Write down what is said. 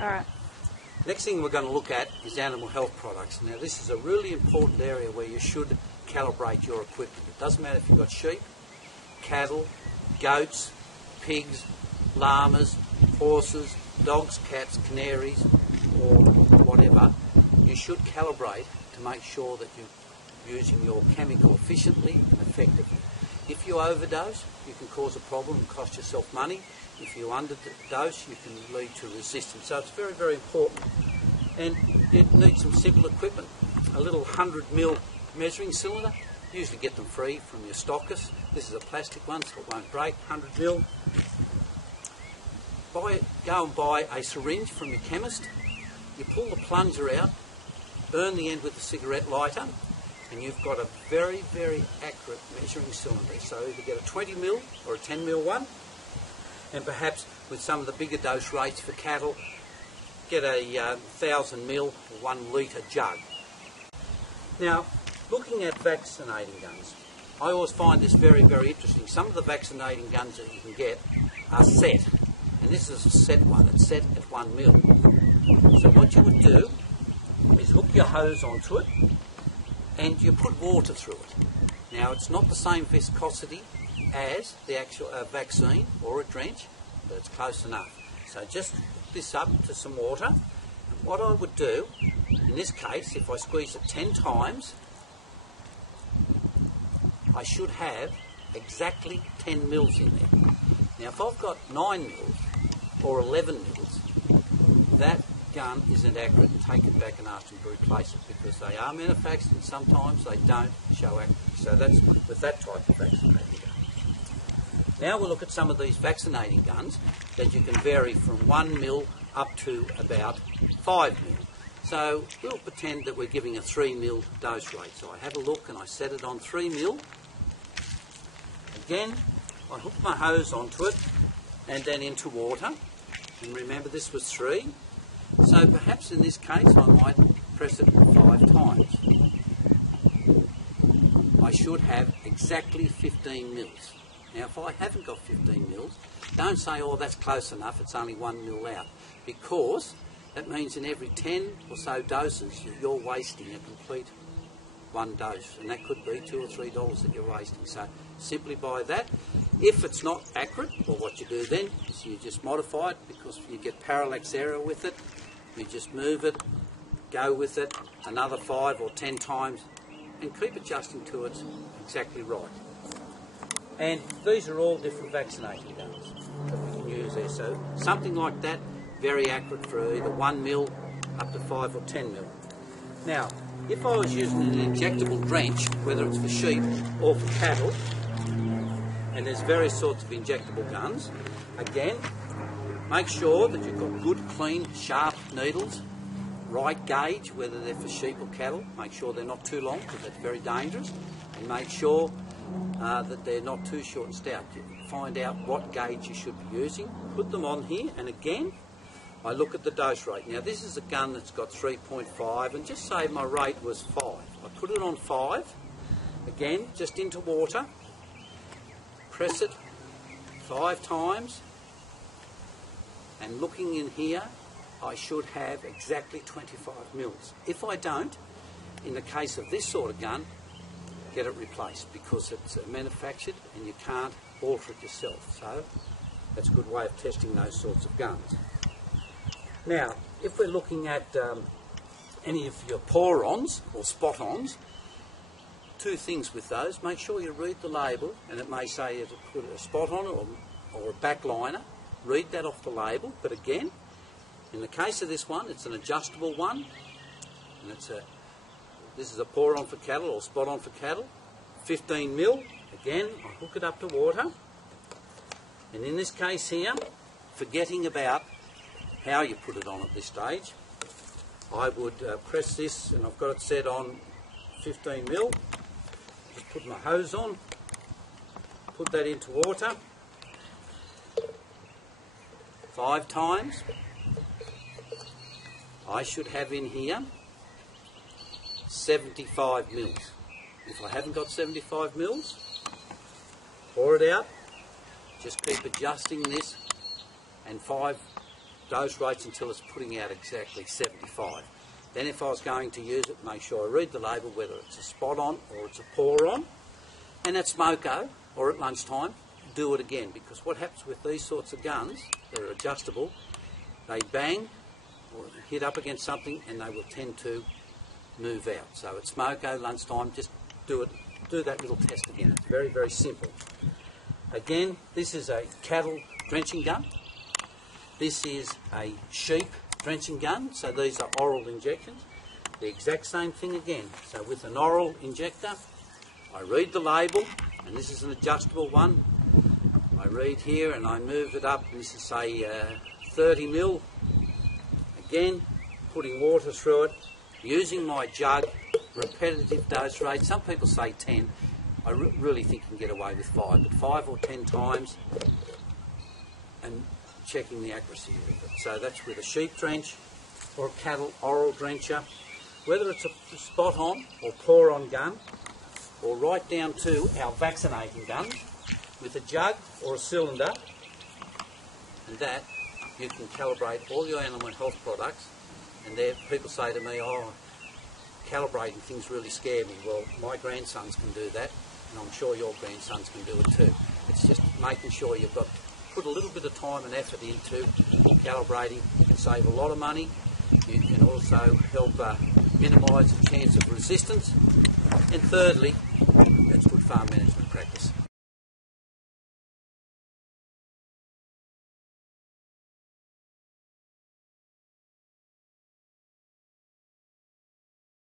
Alright. Next thing we're going to look at is animal health products. Now this is a really important area where you should calibrate your equipment. It doesn't matter if you've got sheep, cattle, goats, pigs, llamas, horses, dogs, cats, canaries, or whatever. You should calibrate to make sure that you're using your chemical efficiently and effectively. If you overdose, you can cause a problem and cost yourself money. If you underdose, you can lead to resistance. So it's very, very important. And you need some simple equipment. A little 100mm measuring cylinder. You usually get them free from your stockist. This is a plastic one, so it won't break. 100mm. Go and buy a syringe from your chemist. You pull the plunger out, burn the end with a cigarette lighter, and you've got a very, very accurate measuring cylinder. So either get a 20mm or a 10mm one, and perhaps with some of the bigger dose rates for cattle, get a 1000ml or 1 litre jug. Now, looking at vaccinating guns, I always find this very, very interesting. Some of the vaccinating guns that you can get are set, and this is a set one. It's set at 1mm. So what you would do is hook your hose onto it, and you put water through it. Now, it's not the same viscosity as the actual vaccine or a drench, but it's close enough. So just hook this up to some water. And what I would do, in this case, if I squeeze it 10 times, I should have exactly 10 mils in there. Now, if I've got 9 mils or 11 mils, that gun isn't accurate, and take it back and ask them to replace it, because they are manufactured and sometimes they don't show accuracy. So that's with that type of vaccinating gun. Now we'll look at some of these vaccinating guns that you can vary from 1mm up to about 5mm. So we'll pretend that we're giving a 3mm dose rate. So I have a look and I set it on 3mm. Again, I hook my hose onto it and then into water. And remember, this was 3. So perhaps in this case I might press it 5 times. I should have exactly 15 mils. Now if I haven't got 15 mils, don't say, oh, that's close enough, it's only 1 mil out, because that means in every 10 or so doses you're wasting a complete 1 dose, and that could be $2 or $3 that you're wasting. So simply buy that. If it's not accurate, well, what you do then is you just modify it, because you get parallax error with it. You just move it, go with it another 5 or 10 times, and keep adjusting till it's exactly right. And these are all different vaccinating guns that we can use there. So something like that, very accurate for either 1mm up to 5 or 10mm. Now, if I was using an injectable drench, whether it's for sheep or for cattle, and there's various sorts of injectable guns, again, make sure that you've got good, clean, sharp needles, right gauge, whether they're for sheep or cattle. Make sure they're not too long, because that's very dangerous, and make sure that they're not too short and stout. Find out what gauge you should be using, put them on here, and again, I look at the dose rate. Now this is a gun that's got 3.5, and just say my rate was 5. I put it on 5, again, just into water, press it 5 times, and looking in here, I should have exactly 25 mils. If I don't, in the case of this sort of gun, get it replaced, because it's manufactured and you can't alter it yourself. So that's a good way of testing those sorts of guns. Now, if we're looking at any of your pour-ons or spot-ons, 2 things with those. Make sure you read the label, and it may say it'll put a spot-on or a backliner. Read that off the label, but again, in the case of this one, it's an adjustable one, and this is a pour-on for cattle or spot-on for cattle, 15mm. Again, I hook it up to water, and in this case here, forgetting about how you put it on at this stage, I would press this, and I've got it set on 15mm. Just put my hose on, put that into water 5 times. I should have in here 75 mils. If I haven't got 75 mils, pour it out, just keep adjusting this, and 5 dose rates until it's putting out exactly 75. Then if I was going to use it, make sure I read the label whether it's a spot on or it's a pour on. And at smoko or at lunchtime, do it again, because what happens with these sorts of guns, they're adjustable, they bang or hit up against something and they will tend to move out. So at smoko, lunchtime, just do that little test again. It's very, very simple. Again, this is a cattle drenching gun. This is a sheep drenching gun, so these are oral injections. The exact same thing again. So with an oral injector, I read the label, and this is an adjustable one. I read here and I move it up, and this is say 30 mil. Again, putting water through it, using my jug, repetitive dose rate. Some people say 10. I really think you can get away with 5, but 5 or 10 times, and checking the accuracy of it. So that's with a sheep drench or a cattle oral drencher. Whether it's a spot on or pour on gun, or right down to our vaccinating guns with a jug or a cylinder, and that you can calibrate all your animal health products. And there, people say to me, oh, calibrating things really scare me. Well, my grandsons can do that, and I'm sure your grandsons can do it too. It's just making sure you've got put a little bit of time and effort into calibrating and save a lot of money. You can also help minimise the chance of resistance. And thirdly, that's good farm management practice.